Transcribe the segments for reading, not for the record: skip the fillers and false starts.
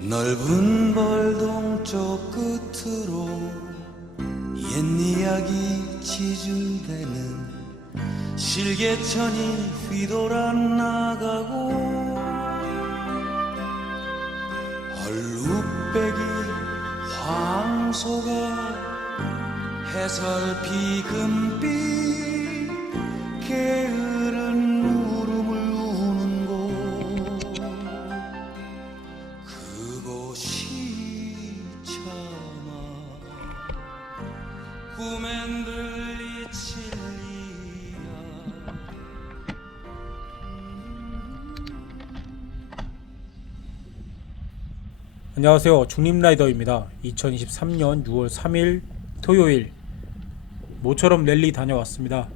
넓은 벌동 쪽 끝으로 옛 이야기 지줄대는 실개천이 휘돌아 나가고 얼룩배기 황소가 해설피 금빛 게으른 울음을 우는 곳 그곳이 참아 꿈엔 들리칠 리야. 안녕하세요, 중립라이더입니다. 2023년 6월 3일 토요일 모처럼 랠리 다녀왔습니다.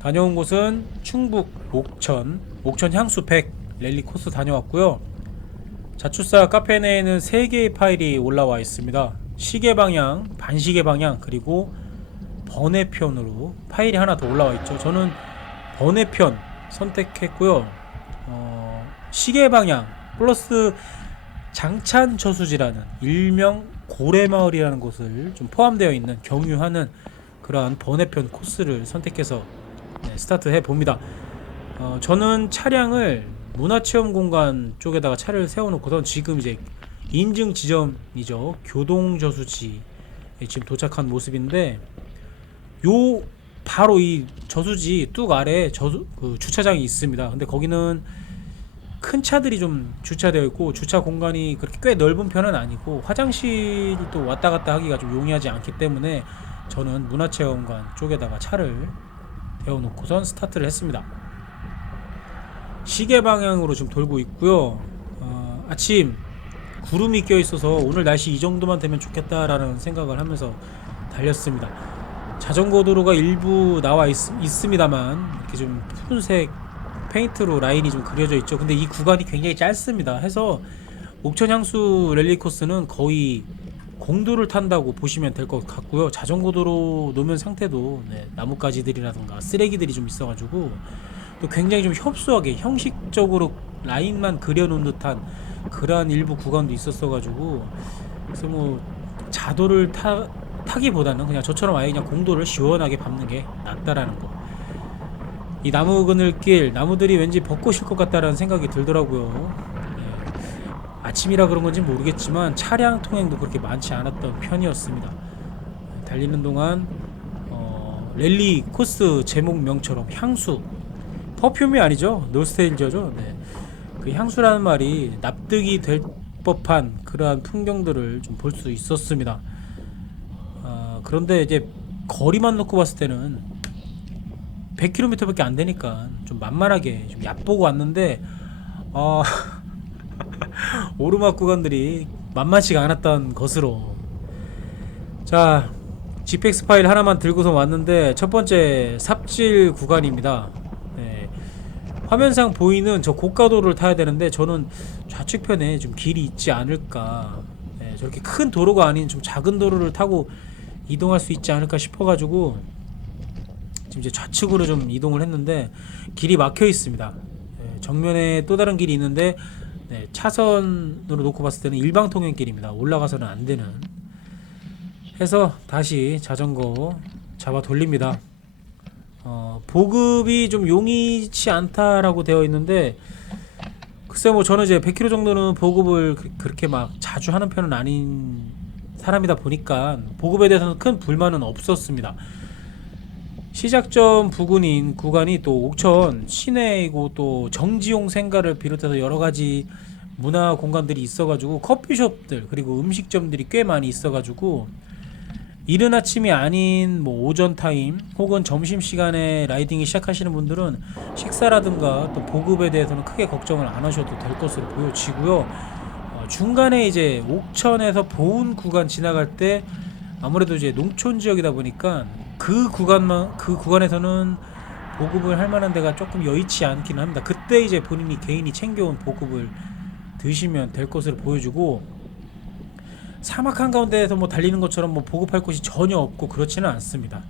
다녀온 곳은 충북 옥천 향수 100 랠리 코스 다녀왔고요. 자축사 카페 내에는 3개의 파일이 올라와 있습니다. 시계 방향, 반시계 방향, 그리고 번외편으로 파일이 하나 더 올라와 있죠. 저는 번외편 선택했고요. 시계 방향 플러스 장찬 저수지라는 일명 고래마을이라는 곳을 좀 포함되어 있는 경유하는 그러한 번외편 코스를 선택해서 스타트해 봅니다. 저는 차량을 문화체험공간 쪽에다가 차를 세워놓고선 지금 이제 인증 지점이죠, 교동저수지에 지금 도착한 모습인데, 요 바로 이 저수지 뚝 아래 주차장이 있습니다. 근데 거기는 큰 차들이 좀 주차되어 있고 주차 공간이 그렇게 꽤 넓은 편은 아니고 화장실도 왔다 갔다 하기가 좀 용이하지 않기 때문에 저는 문화체험관 쪽에다가 차를 대어놓고선 스타트를 했습니다. 시계 방향으로 지금 돌고 있고요. 아침 구름이 껴있어서 오늘 날씨 이 정도만 되면 좋겠다라는 생각을 하면서 달렸습니다. 자전거 도로가 일부 나와 있습니다만 이렇게 좀 푸른색 페인트로 라인이 좀 그려져 있죠. 근데 이 구간이 굉장히 짧습니다. 해서 옥천향수 랠리 코스는 거의 공도를 탄다고 보시면 될 것 같고요. 자전거 도로 노면 상태도 나뭇가지들이라든가 쓰레기들이 좀 있어가지고 또 굉장히 좀 협소하게 형식적으로 라인만 그려놓은 듯한 그러한 일부 구간도 있었어가지고, 그래서 뭐 자도를 타기보다는 그냥 저처럼 아예 그냥 공도를 시원하게 밟는 게 낫다라는 거. 이 나무 그늘길, 나무들이 왠지 벚꽃일 것 같다라는 생각이 들더라고요. 아침이라 그런 건지 모르겠지만 차량 통행도 그렇게 많지 않았던 편이었습니다. 달리는 동안 랠리 코스 제목명처럼 향수, 퍼퓸이 아니죠, 노스테일저죠. 그 향수라는 말이 납득이 될 법한 그러한 풍경들을 좀 볼 수 있었습니다. 그런데 이제 거리만 놓고 봤을 때는 100km밖에 안 되니까 좀 만만하게 좀 얕보고 왔는데 오르막 구간들이 만만치가 않았던 것으로. 자, GPX 파일 하나만 들고서 왔는데 첫 번째 삽질 구간입니다. 화면상 보이는 저 고가도로를 타야 되는데 저는 좌측편에 좀 길이 있지 않을까, 저렇게 큰 도로가 아닌 좀 작은 도로를 타고 이동할 수 있지 않을까 싶어가지고 지금 이제 좌측으로 좀 이동을 했는데 길이 막혀 있습니다. 정면에 또 다른 길이 있는데 차선으로 놓고 봤을 때는 일방통행길입니다. 올라가서는 안 되는. 해서 다시 자전거 잡아 돌립니다. 보급이 좀 용이치 않다라고 되어 있는데, 글쎄 뭐 저는 이제 100km 정도는 보급을 그렇게 막 자주 하는 편은 아닌 사람이다 보니까 보급에 대해서는 큰 불만은 없었습니다. 시작점 부근인 구간이 또 옥천 시내이고 또 정지용 생가를 비롯해서 여러가지 문화 공간들이 있어가지고 커피숍들 그리고 음식점들이 꽤 많이 있어가지고 이른 아침이 아닌 뭐 오전 타임 혹은 점심시간에 라이딩이 시작하시는 분들은 식사라든가 또 보급에 대해서는 크게 걱정을 안 하셔도 될 것으로 보여지고요. 중간에 이제 옥천에서 보은 구간 지나갈 때 아무래도 이제 농촌 지역이다 보니까 그 구간에서는 보급을 할 만한 데가 조금 여의치 않기는 합니다. 그때 이제 본인이 개인이 챙겨온 보급을 드시면 될 것으로 보여주고, 사막 한가운데에서 뭐 달리는 것처럼 뭐 보급할 곳이 전혀 없고 그렇지는 않습니다.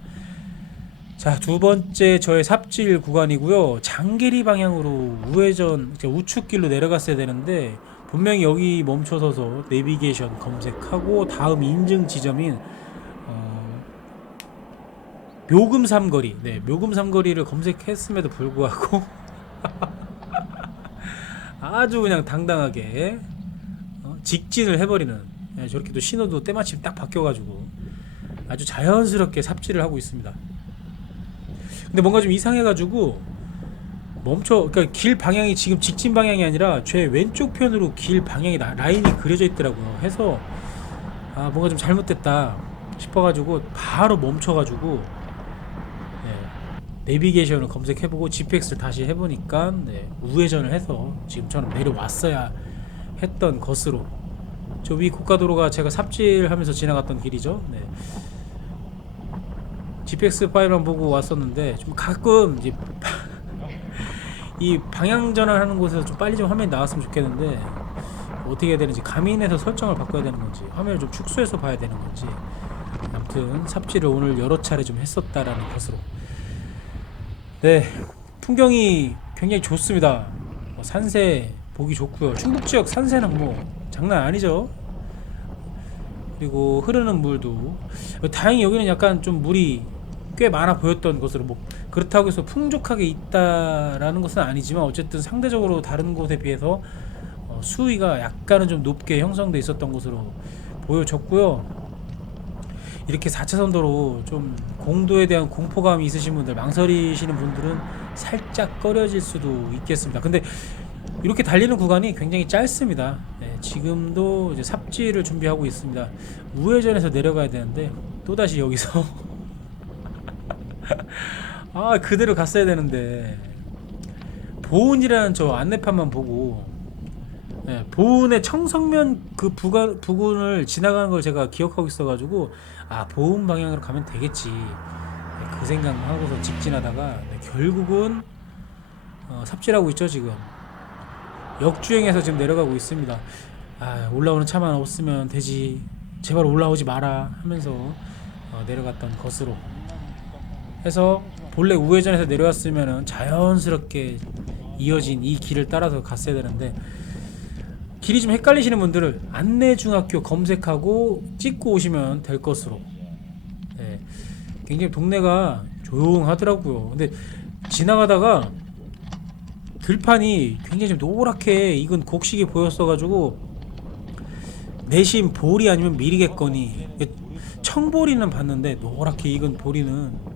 자, 두 번째 저의 삽질 구간이고요. 장계리 방향으로 우회전 우측길로 내려갔어야 되는데 분명히 여기 멈춰서서 내비게이션 검색하고 다음 인증 지점인 묘금 삼거리, 묘금 삼거리를 검색했음에도 불구하고 아주 그냥 당당하게 직진을 해버리는, 저렇게 또 신호도 때마침 딱 바뀌어가지고 아주 자연스럽게 삽질을 하고 있습니다. 근데 뭔가 좀 이상해가지고 그러니까 길 방향이 지금 직진 방향이 아니라 제 왼쪽 편으로 길 방향이 라인이 그려져 있더라고요. 해서 뭔가 좀 잘못됐다 싶어가지고 바로 멈춰가지고 내비게이션을 검색해보고 GPX를 다시 해보니까 우회전을 해서 지금처럼 내려왔어야 했던 것으로, 저 위 고가도로가 제가 삽질하면서 지나갔던 길이죠. GPX 파일만 보고 왔었는데 좀 가끔 이제 이 방향 전환하는 곳에서 좀 빨리 좀 화면이 나왔으면 좋겠는데 어떻게 해야 되는지, 가민에서 설정을 바꿔야 되는 건지 화면을 좀 축소해서 봐야 되는 건지, 아무튼 삽질을 오늘 여러 차례 좀 했었다라는 것으로. 풍경이 굉장히 좋습니다. 산세 보기 좋고요. 충북 지역 산세는 뭐 장난 아니죠. 그리고 흐르는 물도 다행히 여기는 약간 좀 물이 꽤 많아 보였던 것으로, 뭐 그렇다고 해서 풍족하게 있다라는 것은 아니지만 어쨌든 상대적으로 다른 곳에 비해서 수위가 약간은 좀 높게 형성돼 있었던 것으로 보여졌고요. 이렇게 4차선 도로 좀 공도에 대한 공포감이 있으신 분들, 망설이시는 분들은 살짝 꺼려질 수도 있겠습니다. 근데 이렇게 달리는 구간이 굉장히 짧습니다. 지금도 이제 삽질을 준비하고 있습니다. 우회전해서 내려가야 되는데 또다시 여기서 그대로 갔어야 되는데, 보은이라는 저 안내판만 보고 보은의 청성면 그 부근을 지나가는 걸 제가 기억하고 있어가지고 보은 방향으로 가면 되겠지, 그 생각하고서 직진하다가 결국은 삽질하고 있죠. 지금 역주행해서 지금 내려가고 있습니다. 올라오는 차만 없으면 되지, 제발 올라오지 마라 하면서 내려갔던 것으로 해서, 본래 우회전해서 내려왔으면 자연스럽게 이어진 이 길을 따라서 갔어야 되는데, 길이 좀 헷갈리시는 분들은 안내중학교 검색하고 찍고 오시면 될 것으로. 굉장히 동네가 조용하더라고요. 근데 지나가다가 들판이 굉장히 좀 노랗게 익은 곡식이 보였어가지고 내심 보리 아니면 미리겠거니, 청보리는 봤는데 노랗게 익은 보리는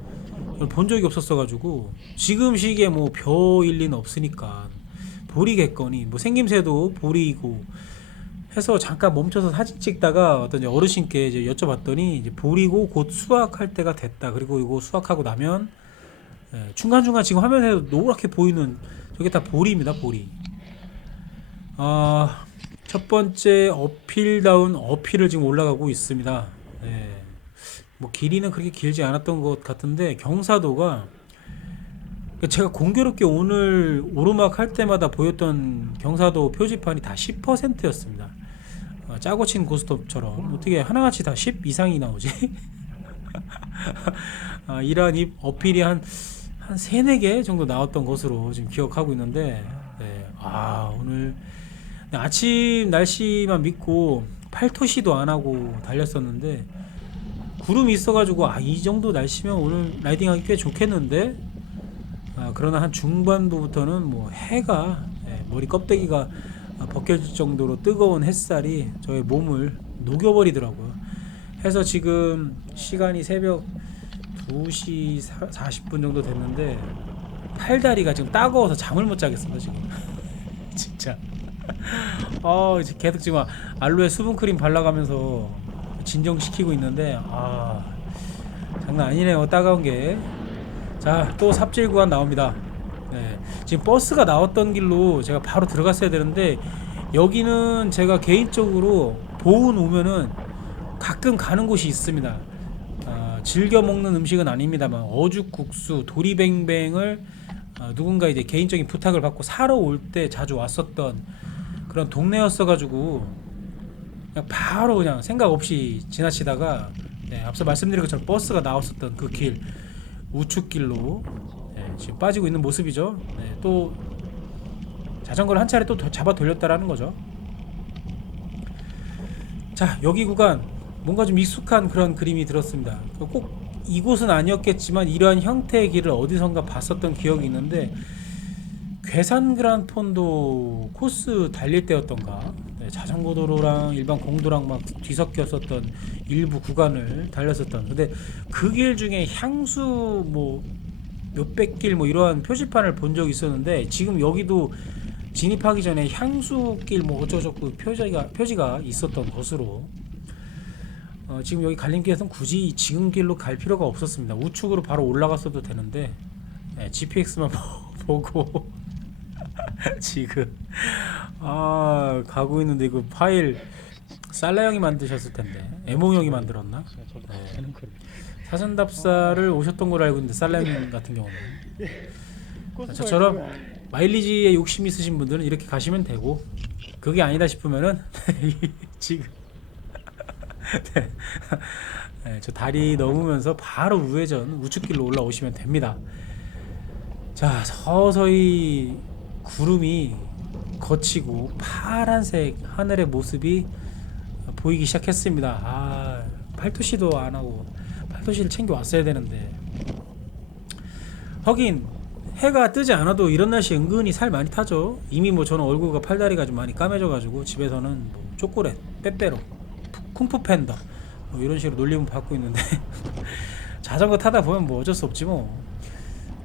본 적이 없었어가지고, 지금 시기에 뭐 벼일 리는 없으니까 보리겠거니, 뭐 생김새도 보리이고 해서 잠깐 멈춰서 사진 찍다가 어떤 이제 어르신께 이제 여쭤봤더니 이제 보리고 곧 수확할 때가 됐다. 그리고 이거 수확하고 나면 중간중간 지금 화면에 노랗게 보이는 저게 다 보리입니다. 보리. 첫 번째 어필다운 어필을 지금 올라가고 있습니다. 뭐 길이는 그렇게 길지 않았던 것 같은데, 경사도가 제가 공교롭게 오늘 오르막 할 때마다 보였던 경사도 표지판이 다 10%였습니다. 짜고 친 고스톱처럼 어떻게 하나같이 다 10 이상이 나오지? 이러한 이 어필이 한 3, 4개 정도 나왔던 것으로 지금 기억하고 있는데, 오늘 아침 날씨만 믿고 팔토시도 안 하고 달렸었는데 구름이 있어가지고 이 정도 날씨면 오늘 라이딩하기 꽤 좋겠는데, 그러나 한 중반부부터는 뭐 해가 머리 껍데기가 벗겨질 정도로 뜨거운 햇살이 저의 몸을 녹여버리더라고요. 해서 지금 시간이 새벽 2시 40분 정도 됐는데 팔다리가 지금 따가워서 잠을 못 자겠습니다 지금. 진짜 이제 계속 지금 알로에 수분크림 발라가면서 진정시키고 있는데 장난 아니네요, 따가운 게. 자, 또 삽질 구간 나옵니다. 지금 버스가 나왔던 길로 제가 바로 들어갔어야 되는데, 여기는 제가 개인적으로 보은 오면은 가끔 가는 곳이 있습니다. 즐겨 먹는 음식은 아닙니다만 어죽국수, 도리뱅뱅을 누군가 이제 개인적인 부탁을 받고 사러 올 때 자주 왔었던 그런 동네였어가지고 그냥 바로 그냥 생각 없이 지나치다가 앞서 말씀드린 것처럼 버스가 나왔었던 그 길, 우측길로 지금 빠지고 있는 모습이죠. 또 자전거를 한 차례 또 잡아 돌렸다라는 거죠. 자, 여기 구간 뭔가 좀 익숙한 그런 그림이 들었습니다. 꼭 이곳은 아니었겠지만 이러한 형태의 길을 어디선가 봤었던 기억이 있는데, 괴산 그란폰도 코스 달릴 때였던가, 네, 자전거 도로랑 일반 공도랑 막 뒤섞였었던 일부 구간을 달렸었던. 근데 그 길 중에 향수 뭐 몇백 길 뭐 이러한 표지판을 본 적이 있었는데, 지금 여기도 진입하기 전에 향수길 뭐 어쩌고저쩌고 표지가 있었던 것으로, 지금 여기 갈림길에서는 굳이 지금 길로 갈 필요가 없었습니다. 우측으로 바로 올라갔어도 되는데, 네, GPX만 보고 지금 가고 있는데, 이거 파일 살라 형이 만드셨을 텐데, 에몽 형이 만들었나? 네. 사전답사를 오셨던 걸로 알고 있는데, 살라 형 같은 경우는 저처럼 마일리지에 욕심 있으신 분들은 이렇게 가시면 되고, 그게 아니다 싶으면은 지금 네. 네, 저 다리 넘으면서 바로 우회전 우측길로 올라오시면 됩니다. 자, 서서히 구름이 걷히고 파란색 하늘의 모습이 보이기 시작했습니다. 팔토시도 안 하고 팔토시를 챙겨 왔어야 되는데, 하긴 해가 뜨지 않아도 이런 날씨 은근히 살 많이 타죠. 이미 뭐 저는 얼굴과 팔다리가 좀 많이 까매져가지고 집에서는 뭐 초콜릿, 빼빼로, 쿵푸 팬더 뭐 이런 식으로 놀림을 받고 있는데 자전거 타다 보면 뭐 어쩔 수 없지 뭐.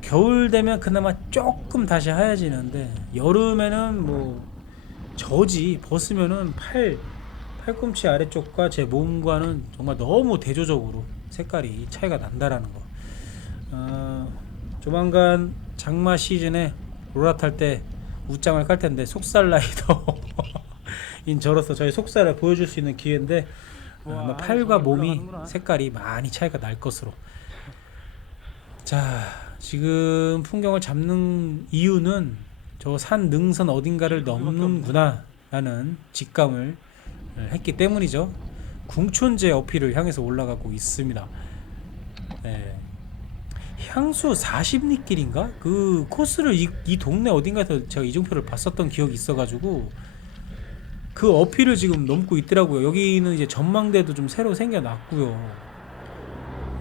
겨울 되면 그나마 조금 다시 하얘지는데, 여름에는 뭐 저지 벗으면은 팔꿈치 아래쪽과 제 몸과는 정말 너무 대조적으로 색깔이 차이가 난다라는 거. 조만간 장마 시즌에 롤라 탈 때 웃장을 깔 텐데, 속살 라이더인 저로서 저희 속살을 보여줄 수 있는 기회인데, 아마 팔과 몸이 색깔이 많이 차이가 날 것으로. 자, 지금 풍경을 잡는 이유는 저 산 능선 어딘가를 넘는구나 라는 직감을 했기 때문이죠. 궁촌제 어필을 향해서 올라가고 있습니다. 네. 향수 40리 길인가? 그 코스를 이 동네 어딘가에서 제가 이정표를 봤었던 기억이 있어가지고 그 어필을 지금 넘고 있더라고요. 여기는 이제 전망대도 좀 새로 생겨났고요.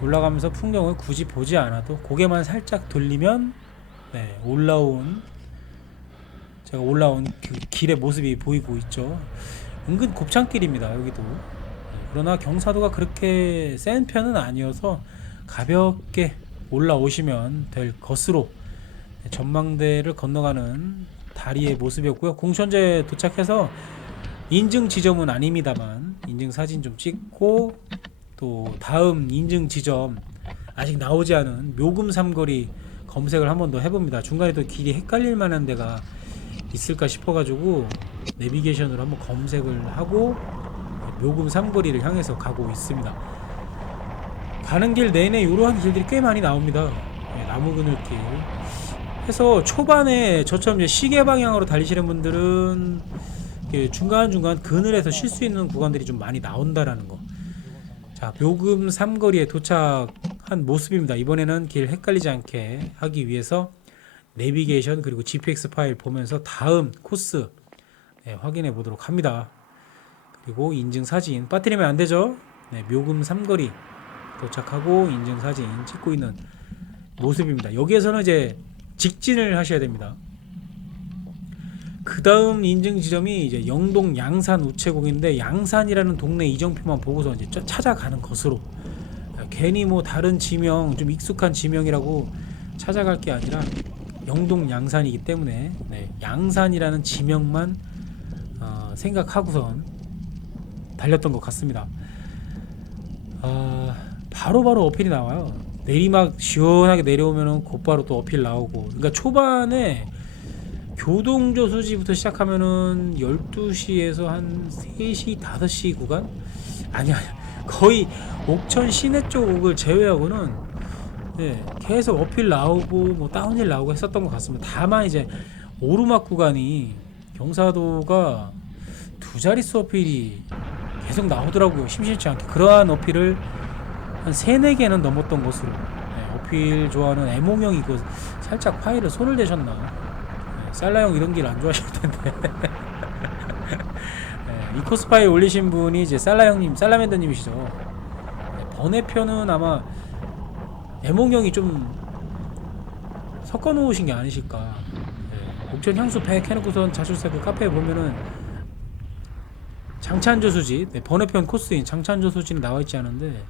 올라가면서 풍경을 굳이 보지 않아도 고개만 살짝 돌리면, 네, 제가 올라온 그 길의 모습이 보이고 있죠. 은근 곱창길입니다, 여기도. 그러나 경사도가 그렇게 센 편은 아니어서 가볍게 올라오시면 될 것으로, 전망대를 건너가는 다리의 모습이었고요. 공천제 도착해서 인증 지점은 아닙니다만 인증 사진 좀 찍고, 또 다음 인증 지점 아직 나오지 않은 묘금 삼거리 검색을 한 번 더 해봅니다. 중간에 또 길이 헷갈릴 만한 데가 있을까 싶어가지고 내비게이션으로 한번 검색을 하고 묘금 삼거리를 향해서 가고 있습니다. 가는 길 내내 이러한 길들이 꽤 많이 나옵니다. 네, 나무 그늘길 해서 초반에 저처럼 이제 시계 방향으로 달리시는 분들은 중간중간 그늘에서 쉴 수 있는 구간들이 좀 많이 나온다라는 거. 자, 묘금 삼거리에 도착한 모습입니다. 이번에는 길 헷갈리지 않게 하기 위해서 내비게이션 그리고 GPX 파일 보면서 다음 코스, 네, 확인해 보도록 합니다. 그리고 인증 사진 빠뜨리면 안 되죠. 네, 묘금 삼거리 도착하고 인증 사진 찍고 있는 모습입니다. 여기에서는 이제 직진을 하셔야 됩니다. 그 다음 인증 지점이 이제 영동 양산 우체국인데, 양산이라는 동네 이정표만 보고서 이제 찾아가는 것으로, 괜히 뭐 다른 지명, 좀 익숙한 지명이라고 찾아갈 게 아니라 영동 양산이기 때문에, 네, 양산이라는 지명만 생각하고선 달렸던 것 같습니다. 바로바로 어필이 나와요. 내리막 시원하게 내려오면은 곧바로 또 어필 나오고. 그러니까 초반에 교동저수지부터 시작하면은 12시에서 한 3시, 5시 구간? 아니야. 거의 옥천 시내 쪽을 제외하고는, 네, 계속 어필 나오고 뭐 다운힐 나오고 했었던 것 같습니다. 다만 이제 오르막 구간이 경사도가 두 자릿수 어필이 계속 나오더라고요. 심심치 않게. 그러한 어필을 한 3-4개는 넘었던 것으로. 네, 어필 좋아하는 애몽형이 그 살짝 파일에 손을 대셨나. 살라 형 이런 길 안 좋아하실 텐데. 네, 이 코스 파일 올리신 분이 이제 살라 형님, 살라맨더님이시죠. 번외편은 아마 애몽형이 좀 섞어 놓으신 게 아니실까. 옥천 향수 100 해놓고선 자출사 그 카페에 보면은 장찬저수지, 번외편 코스인 장찬저수지는 나와있지 않은데,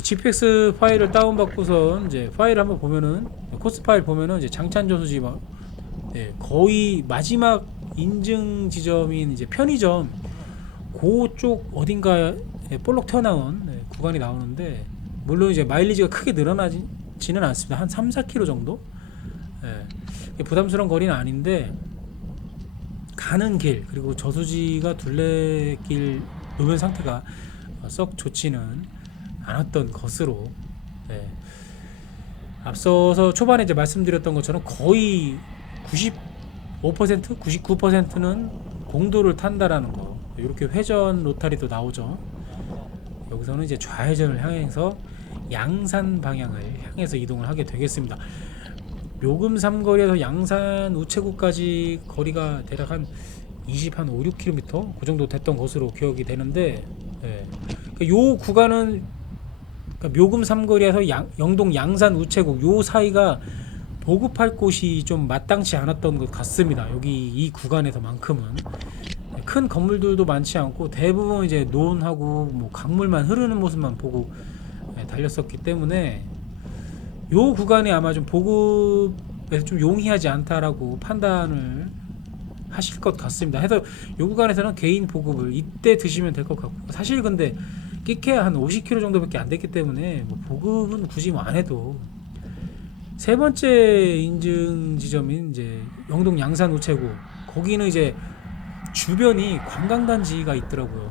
GPX 파일을 다운받고선 이제 파일 한번 보면은, 코스 파일 보면은 이제 장찬저수지 막 거의 마지막 인증 지점인 이제 편의점 그쪽 어딘가에 볼록 튀어나온 구간이 나오는데, 물론 이제 마일리지가 크게 늘어나지는 않습니다. 한 3-4km 정도? 부담스러운 거리는 아닌데, 가는 길 그리고 저수지가 둘레길 노면 상태가 썩 좋지는 않았던 것으로, 앞서서 초반에 이제 말씀드렸던 것처럼 거의 95%, 99%는 공도를 탄다라는 거. 이렇게 회전 로타리도 나오죠. 여기서는 이제 좌회전을 향해서 양산 방향을 향해서 이동을 하게 되겠습니다. 묘금 삼거리에서 양산 우체국까지 거리가 대략 한 5, 6km 그 정도 됐던 것으로 기억이 되는데, 그러니까 요 구간은 그러니까 묘금 삼거리에서 영동 양산 우체국 요 사이가 보급할 곳이 좀 마땅치 않았던 것 같습니다. 여기 이 구간에서만큼은 큰 건물들도 많지 않고 대부분 이제 논하고 뭐 강물만 흐르는 모습만 보고 달렸었기 때문에 요 구간이 아마 좀 보급에서 좀 용이하지 않다라고 판단을 하실 것 같습니다. 해서 요 구간에서는 개인 보급을 이때 드시면 될 것 같고, 사실 근데 끼케야 한 50km 정도밖에 안 됐기 때문에 뭐 보급은 굳이 뭐 안 해도, 세 번째 인증 지점인 이제 영동 양산 우체국, 거기는 이제 주변이 관광단지가 있더라고요.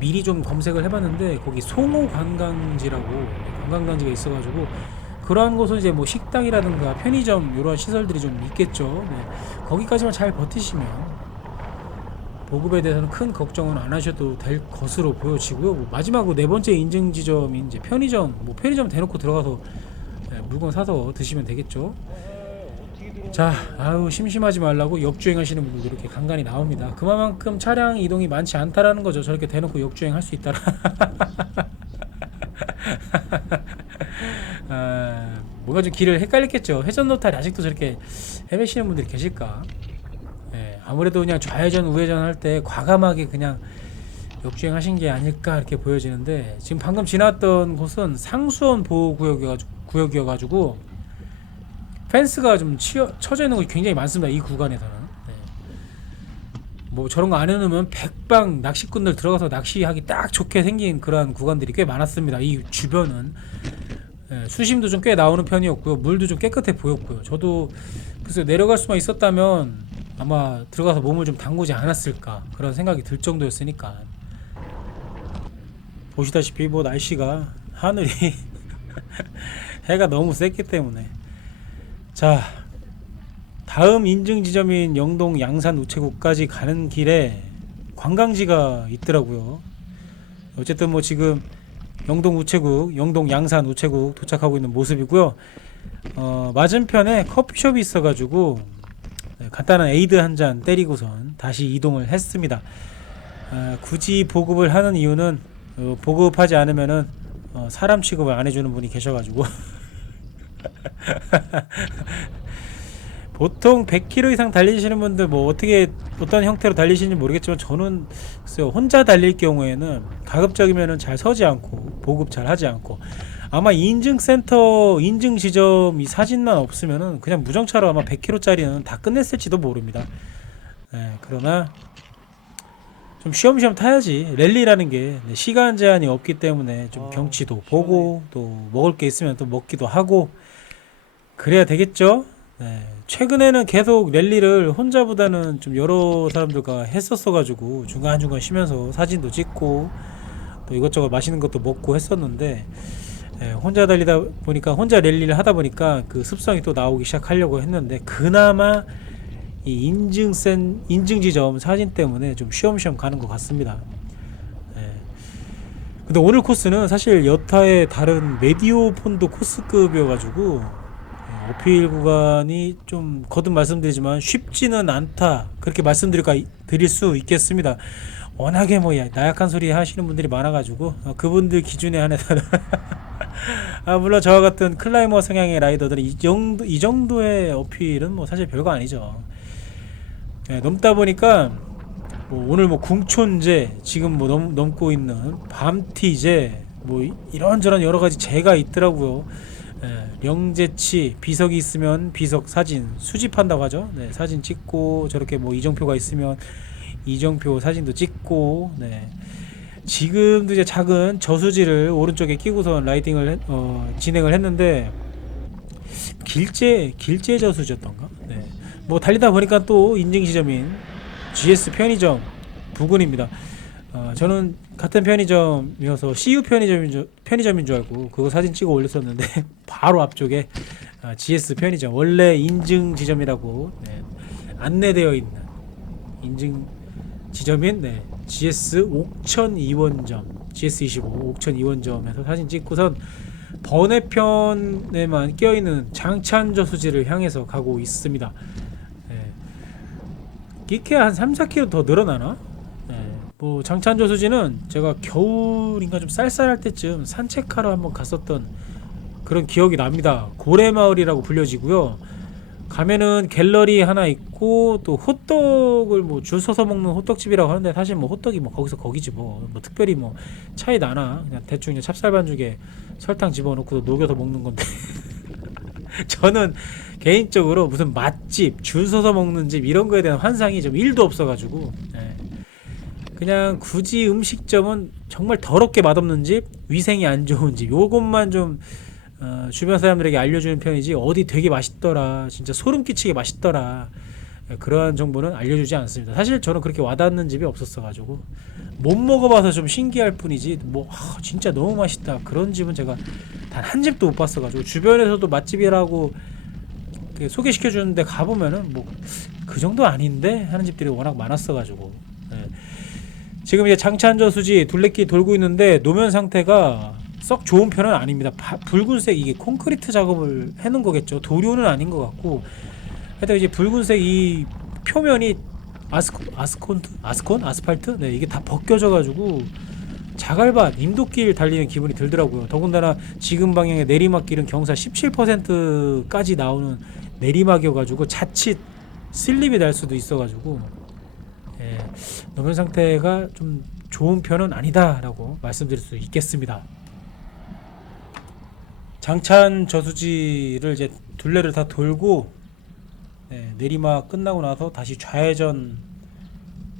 미리 좀 검색을 해봤는데 거기 송호 관광지라고 관광단지가 있어가지고, 그러한 곳은 이제 뭐 식당이라든가 편의점 이런 시설들이 좀 있겠죠. 거기까지만 잘 버티시면 보급에 대해서는 큰 걱정은 안 하셔도 될 것으로 보여지고요. 뭐 마지막으로 네 번째 인증 지점인 이제 편의점, 뭐 편의점 대놓고 들어가서 물건 사서 드시면 되겠죠. 자, 아유 심심하지 말라고 역주행하시는 분들도 이렇게 간간히 나옵니다. 그만큼 차량 이동이 많지 않다라는 거죠. 저렇게 대놓고 역주행할 수 있다라. 뭔가 좀 길을 헷갈렸겠죠. 회전 로타리 아직도 저렇게 헤매시는 분들이 계실까? 아무래도 그냥 좌회전 우회전 할 때 과감하게 그냥 역주행하신 게 아닐까 이렇게 보여지는데, 지금 방금 지났던 곳은 상수원 보호구역이어가지고 펜스가 좀 쳐져 있는 곳이 굉장히 많습니다. 이 구간에서는. 뭐 저런 거 안 해놓으면 백방 낚시꾼들 들어가서 낚시하기 딱 좋게 생긴 그러한 구간들이 꽤 많았습니다. 이 주변은 수심도 좀 꽤 나오는 편이었고요. 물도 좀 깨끗해 보였고요. 저도 그래서 내려갈 수만 있었다면 아마 들어가서 몸을 좀 담그지 않았을까 그런 생각이 들 정도였으니까. 보시다시피 뭐 날씨가 하늘이 해가 너무 셌기 때문에. 자, 다음 인증 지점인 영동 양산 우체국까지 가는 길에 관광지가 있더라고요. 어쨌든 뭐 지금 영동 우체국, 영동 양산 우체국 도착하고 있는 모습이고요. 맞은편에 커피숍이 있어가지고 간단한 에이드 한 잔 때리고선 다시 이동을 했습니다. 굳이 보급을 하는 이유는 보급하지 않으면은 사람 취급을 안 해주는 분이 계셔가지고 보통 100km 이상 달리시는 분들 뭐 어떻게 어떤 형태로 달리시는지 모르겠지만, 저는 글쎄요, 혼자 달릴 경우에는 가급적이면은 잘 서지 않고 보급 잘 하지 않고, 아마 인증센터 인증 지점 이 사진만 없으면은 그냥 무정차로 아마 100km짜리는 다 끝냈을지도 모릅니다. 그러나 좀 쉬엄쉬엄 타야지. 랠리라는 게 시간 제한이 없기 때문에 좀 경치도 보고 또 먹을 게 있으면 또 먹기도 하고 그래야 되겠죠. 최근에는 계속 랠리를 혼자보다는 좀 여러 사람들과 했었어가지고 중간중간 쉬면서 사진도 찍고 또 이것저것 맛있는 것도 먹고 했었는데, 혼자 달리다 보니까, 혼자 랠리를 하다 보니까 그 습성이 또 나오기 시작하려고 했는데, 그나마 이 인증지점 사진 때문에 좀 쉬엄쉬엄 가는 것 같습니다. 근데 오늘 코스는 사실 여타의 다른 메디오 폰도 코스급이어가지고 어필 구간이 좀 거듭 말씀드리지만 쉽지는 않다 그렇게 드릴 수 있겠습니다. 워낙에 뭐 나약한 소리 하시는 분들이 많아가지고 그분들 기준에 한해서 물론 저와 같은 클라이머 성향의 라이더들은 이 정도의 어필은 뭐 사실 별거 아니죠. 넘다 보니까 뭐 오늘 뭐 궁촌제 지금 뭐 넘고 있는 밤티제 뭐 이런저런 여러 가지 제가 있더라고요. 명제치 비석이 있으면 비석 사진 수집한다고 하죠. 사진 찍고 저렇게 뭐 이정표가 있으면 이정표 사진도 찍고 지금도 이제 작은 저수지를 오른쪽에 끼고선 라이딩을 진행을 했는데 길제 저수지였던가. 뭐 달리다 보니까 또 인증 지점인 GS 편의점 부근입니다. 저는 같은 편의점이어서 CU 편의점인 줄 알고 그거 사진 찍어 올렸었는데 바로 앞쪽에 GS 편의점 원래 인증 지점이라고 안내되어 있는 인증 지점인 GS 옥천 이원점 GS25 옥천 이원점에서 사진 찍고선 번외편에만 껴있는 장찬 저수지를 향해서 가고 있습니다. 끼케 한 3-4km 더 늘어나나? 뭐 장찬 저수지는 제가 겨울인가 좀 쌀쌀할 때쯤 산책하러 한번 갔었던 그런 기억이 납니다. 고래마을이라고 불려지고요. 가면은 갤러리 하나 있고 또 호떡을 뭐 줄 서서 먹는 호떡집이라고 하는데 사실 뭐 호떡이 뭐 거기서 거기지 뭐 특별히 뭐 차이 나나 그냥 대충 그냥 찹쌀 반죽에 설탕 집어넣고 녹여서 먹는 건데 저는 개인적으로 무슨 맛집 줄 서서 먹는 집 이런 거에 대한 환상이 좀 1도 없어가지고 그냥 굳이 음식점은 정말 더럽게 맛없는 집, 위생이 안 좋은 집 요것만 좀 주변 사람들에게 알려주는 편이지 어디 되게 맛있더라 진짜 소름 끼치게 맛있더라 그러한 정보는 알려주지 않습니다. 사실 저는 그렇게 와닿는 집이 없었어가지고 못 먹어봐서 좀 신기할 뿐이지 뭐 진짜 너무 맛있다 그런 집은 제가 단 한 집도 못 봤어가지고 주변에서도 맛집이라고 소개시켜주는데 가보면은 뭐 그 정도 아닌데 하는 집들이 워낙 많았어가지고 지금 이제 장찬저수지 둘레길 돌고 있는데 노면 상태가 썩 좋은 편은 아닙니다. 붉은색 이게 콘크리트 작업을 해놓은 거겠죠. 도료는 아닌 것 같고 하여튼 이제 붉은색 이 표면이 아스팔트? 이게 다 벗겨져 가지고 자갈밭 인도길 달리는 기분이 들더라고요. 더군다나 지금 방향의 내리막길은 경사 17%까지 나오는 내리막이어가지고 자칫 슬립이 날 수도 있어가지고 노면 상태가 좀 좋은 편은 아니다라고 말씀드릴 수 있겠습니다. 장찬 저수지를 이제 둘레를 다 돌고 내리막 끝나고 나서 다시 좌회전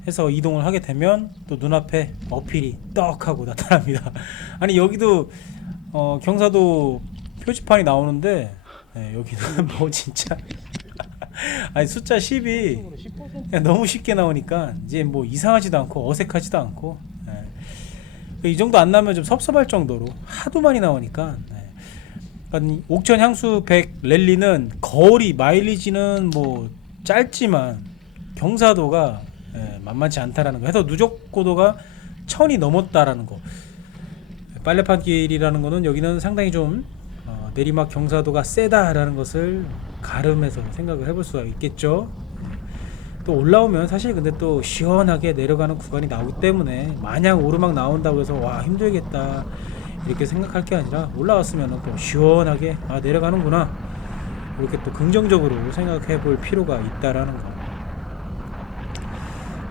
해서 이동을 하게 되면 또 눈앞에 어필이 떡하고 나타납니다. 아니 여기도 경사도 표지판이 나오는데 여기는 뭐 진짜 아니 숫자 10이 너무 쉽게 나오니까 이제 뭐 이상하지도 않고 어색하지도 않고 이 정도 안 나면 좀 섭섭할 정도로 하도 많이 나오니까 그러니까 옥천 향수 100 랠리는 거리 마일리지는 뭐 짧지만 경사도가 만만치 않다라는 거 해서 누적 고도가 1000이 넘었다라는 거. 빨래판 길이라는 거는 여기는 상당히 좀 내리막 경사도가 세다라는 것을 가름해서 생각을 해볼 수가 있겠죠. 또 올라오면 사실 근데 또 시원하게 내려가는 구간이 나오기 때문에 마냥 오르막 나온다고 해서 와 힘들겠다 이렇게 생각할 게 아니라 올라왔으면 또 시원하게 내려가는구나 이렇게 또 긍정적으로 생각해 볼 필요가 있다라는 거.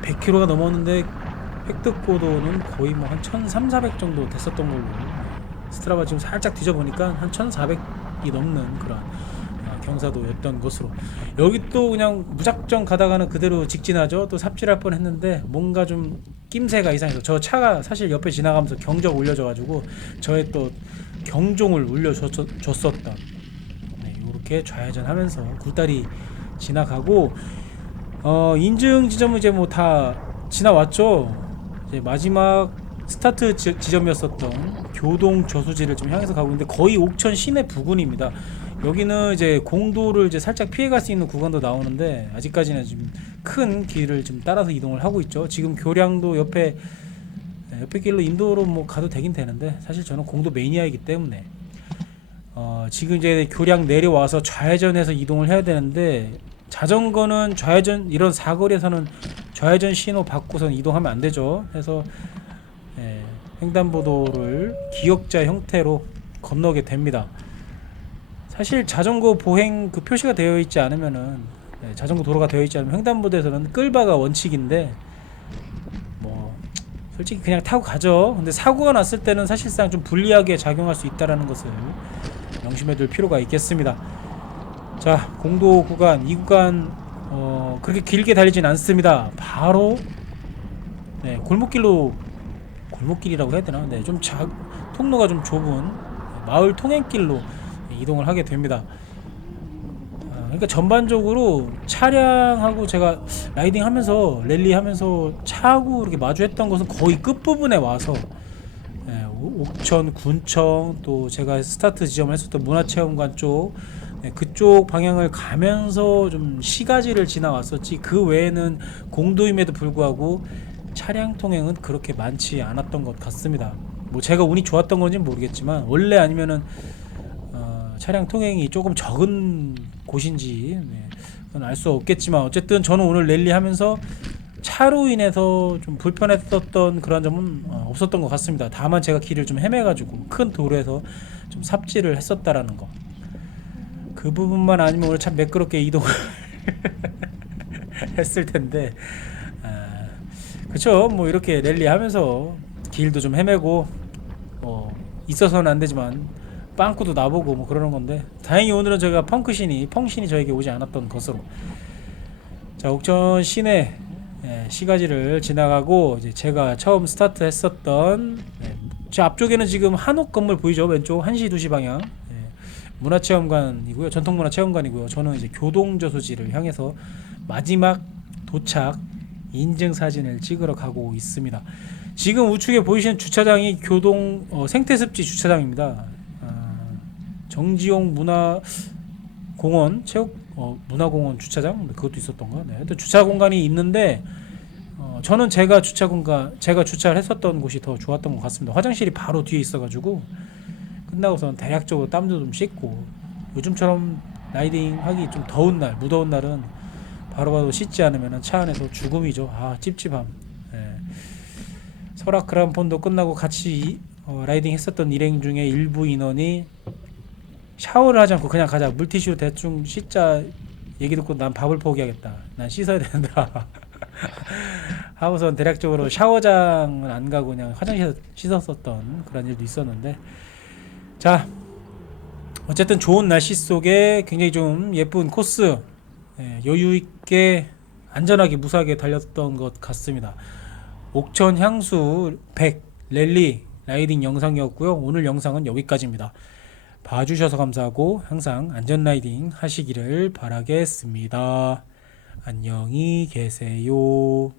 100km가 넘었는데 획득 고도는 거의 뭐 한 1300-400 정도 됐었던 걸로 스트라바 지금 살짝 뒤져보니까 한 1400이 넘는 그런 경사도였던 것으로 여기 또 그냥 무작정 가다가는 그대로 직진하죠. 또 삽질할 뻔했는데 뭔가 좀 낌새가 이상해서 저 차가 사실 옆에 지나가면서 경적 울려져 가지고 저의 또 경종을 울려줬었던 이렇게 좌회전하면서 굴다리 지나가고 인증 지점은 이제 뭐 다 지나왔죠. 이제 마지막 스타트 지점이었었던 교동 저수지를 좀 향해서 가고 있는데 거의 옥천 시내 부근입니다. 여기는 이제 공도를 이제 살짝 피해갈 수 있는 구간도 나오는데 아직까지는 지금 큰 길을 좀 따라서 이동을 하고 있죠. 지금 교량도 옆에 길로 인도로 뭐 가도 되긴 되는데 사실 저는 공도 매니아이기 때문에 지금 이제 교량 내려와서 좌회전해서 이동을 해야 되는데 자전거는 좌회전 이런 사거리에서는 좌회전 신호 받고선 이동하면 안 되죠. 그래서 횡단보도를 기역자 형태로 건너게 됩니다. 사실 자전거 보행 그 표시가 되어 있지 않으면은 자전거 도로가 되어 있지 않으면 횡단보도에서는 끌바가 원칙인데 뭐 솔직히 그냥 타고 가죠. 근데 사고가 났을 때는 사실상 좀 불리하게 작용할 수 있다라는 것을 명심해 둘 필요가 있겠습니다. 자, 공도 구간, 이 구간 그렇게 길게 달리진 않습니다. 바로 골목길이라고 해야 되나? 좀 통로가 좀 좁은 마을 통행길로 이동을 하게 됩니다. 그러니까 전반적으로 차량하고 제가 라이딩하면서 랠리하면서 차하고 이렇게 마주했던 것은 거의 끝부분에 와서 옥천 군청 또 제가 스타트 지점을 했었던 문화체험관 쪽 그쪽 방향을 가면서 좀 시가지를 지나왔었지 그 외에는 공도임에도 불구하고 차량 통행은 그렇게 많지 않았던 것 같습니다. 뭐 제가 운이 좋았던 건지는 모르겠지만 원래 아니면은 차량 통행이 조금 적은 곳인지 그건 알 수 없겠지만 어쨌든 저는 오늘 랠리하면서 차로 인해서 좀 불편했었던 그런 점은 없었던 것 같습니다. 다만 제가 길을 좀 헤매가지고 큰 도로에서 좀 삽질을 했었다라는 거. 그 부분만 아니면 오늘 참 매끄럽게 이동을 했을 텐데, 그쵸? 뭐 이렇게 랠리하면서 길도 좀 헤매고, 있어서는 안 되지만 빵꾸도 나보고 뭐 그러는 건데, 다행히 오늘은 저희가 펑신이 저에게 오지 않았던 것으로. 자, 옥천 시내 시가지를 지나가고 이제 제가 처음 스타트 했었던 제 앞쪽에는 지금 한옥 건물 보이죠? 왼쪽 1시 2시 방향 문화체험관이고요. 전통문화체험관이고요. 저는 이제 교동저수지를 향해서 마지막 도착 인증 사진을 찍으러 가고 있습니다. 지금 우측에 보이시는 주차장이 교동 생태습지 주차장입니다. 정지용 문화공원 문화공원 주차장 그것도 있었던가. 또 주차 공간이 있는데 저는 제가 주차를 했었던 곳이 더 좋았던 것 같습니다. 화장실이 바로 뒤에 있어가지고 끝나고선 대략적으로 땀도 좀 씻고 요즘처럼 라이딩 하기 좀 더운 날 무더운 날은 바로바로 씻지 않으면 차 안에서 죽음이죠. 찝찝함. 설악 그란폰도 끝나고 같이 라이딩 했었던 일행 중에 일부 인원이 샤워를 하지 않고 그냥 가자 물티슈로 대충 씻자 얘기 듣고 난 밥을 포기하겠다 난 씻어야 된다 하고선 대략적으로 샤워장은 안 가고 그냥 화장실에서 씻었었던 그런 일도 있었는데 자 어쨌든 좋은 날씨 속에 굉장히 좀 예쁜 코스 여유있게 안전하게 무사하게 달렸던 것 같습니다. 옥천 향수 100 랠리 라이딩 영상이었고요. 오늘 영상은 여기까지입니다. 봐주셔서 감사하고 항상 안전 라이딩 하시기를 바라겠습니다. 안녕히 계세요.